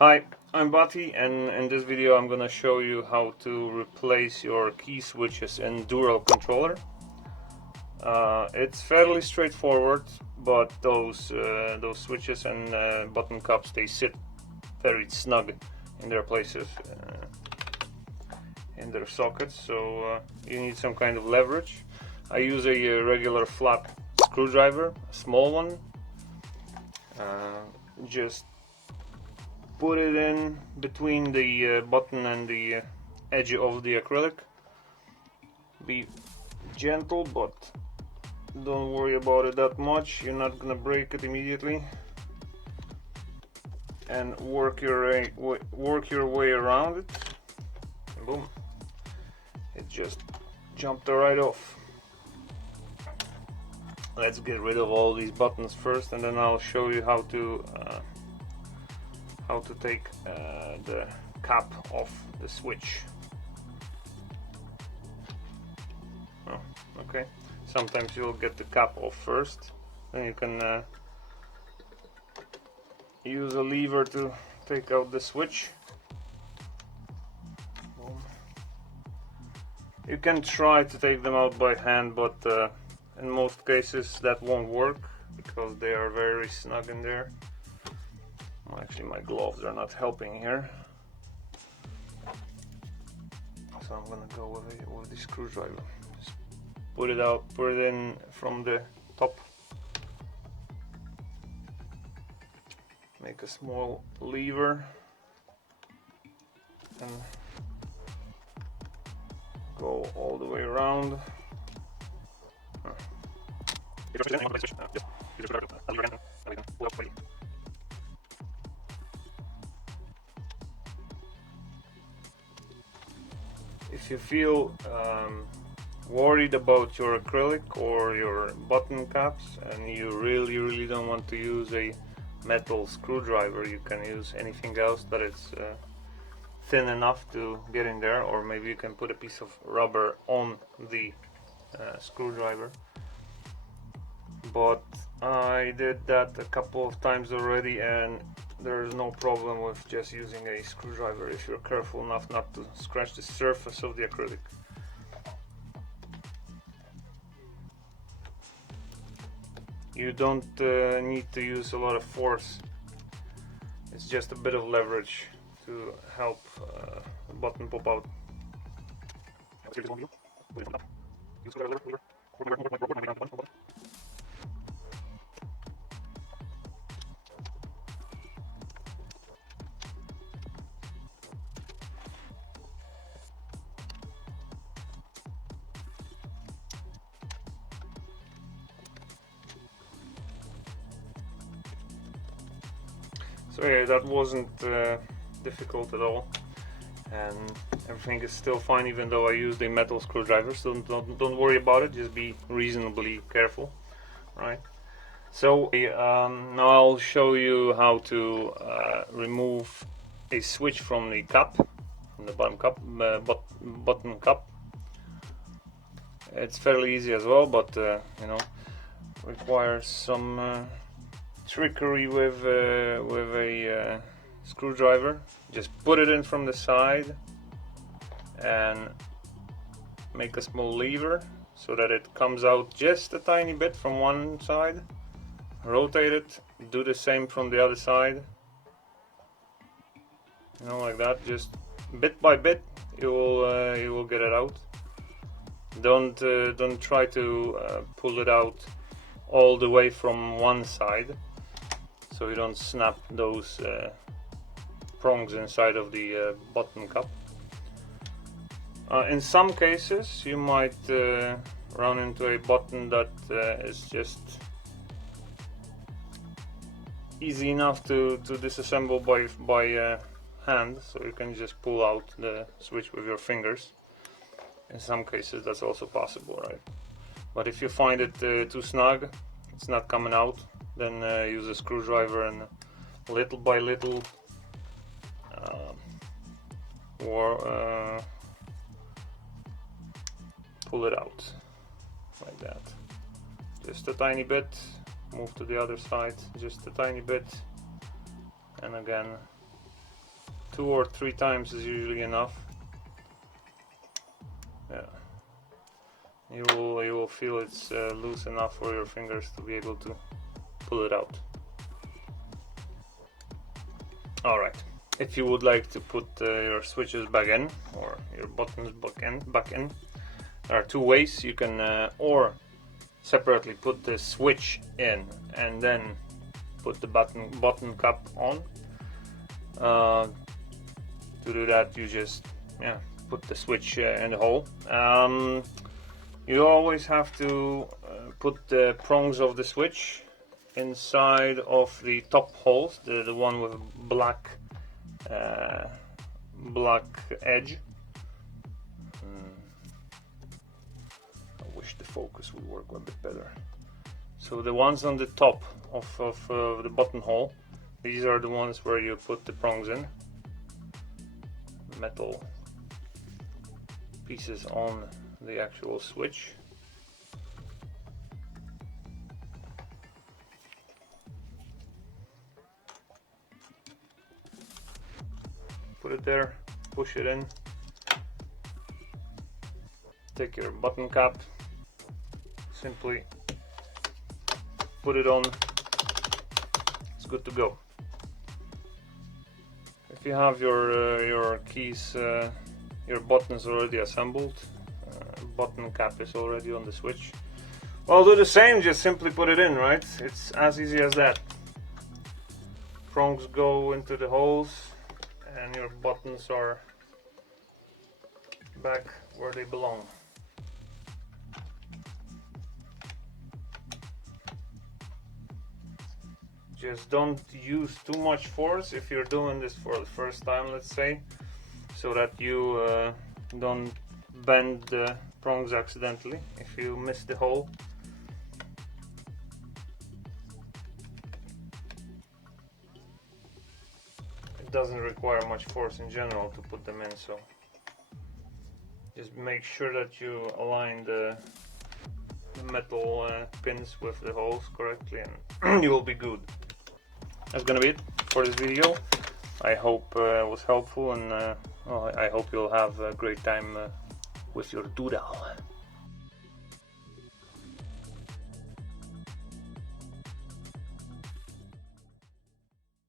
Hi, I'm Bati, and in this video I'm gonna show you how to replace your key switches in DURAL controller. It's fairly straightforward, but those switches and button cups, they sit very snug in their places, in their sockets, so you need some kind of leverage. I use a regular flat screwdriver, a small one. Just put it in between the button and the edge of the acrylic. Be gentle, but don't worry about it that much. You're not gonna break it immediately. And work your way around it. And boom! It just jumped right off. Let's get rid of all these buttons first, and then I'll show you how to take the cap off the switch. Oh, okay. Sometimes you'll get the cap off first, then you can use a lever to take out the switch. Boom. You can try to take them out by hand, but in most cases that won't work because they are very snug in there. Well, actually, my gloves are not helping here, so I'm gonna go with the screwdriver. Just put it out, put it in from the top. Make a small lever and go all the way around. If you feel worried about your acrylic or your button caps and you really don't want to use a metal screwdriver, you can use anything else that is thin enough to get in there, or maybe you can put a piece of rubber on the screwdriver. But I did that a couple of times already, and there's no problem with just using a screwdriver if you're careful enough not to scratch the surface of the acrylic. You don't need to use a lot of force. It's just a bit of leverage to help the button pop out. So yeah, that wasn't difficult at all, and everything is still fine even though I used a metal screwdriver, so don't worry about it, just be reasonably careful, right? So now I'll show you how to remove a switch from the cup, from the button cup. It's fairly easy as well, but requires some trickery with a screwdriver. Just put it in from the side and make a small lever so that it comes out just a tiny bit from one side. Rotate it, do the same from the other side, like that. Just bit by bit you will get it out. Don't try to pull it out all the way from one side, so you don't snap those prongs inside of the button cup. In some cases you might run into a button that is just easy enough to disassemble by hand, so you can just pull out the switch with your fingers. In some cases that's also possible, right? But if you find it too snug, it's not coming out, then use a screwdriver and little by little pull it out like that. Just a tiny bit, move to the other side, just a tiny bit, and again 2 or 3 times is usually enough. Yeah, you will feel it's loose enough for your fingers to be able to pull it out. Alright, if you would like to put your switches back in, or your buttons back in, there are 2 ways. You can or separately put the switch in and then put the button cap on. To do that, you just put the switch in the hole. You always have to put the prongs of the switch inside of the top holes, the one with black edge. I wish the focus would work a bit better. So the ones on the top of the buttonhole, these are the ones where you put the prongs in. Metal pieces on the actual switch. Put it there, push it in, take your button cap, simply put it on, it's good to go. If you have your keys, your buttons already assembled, button cap is already on the switch, well, do the same, just simply put it in, right? It's as easy as that. Prongs go into the holes and your buttons are back where they belong. Just don't use too much force if you're doing this for the first time, let's say, so that you don't bend the prongs accidentally if you miss the hole. It doesn't require much force in general to put them in, so just make sure that you align the metal pins with the holes correctly and you will be good. That's gonna be it for this video. I hope it was helpful, and well, I hope you'll have a great time with your DURAL.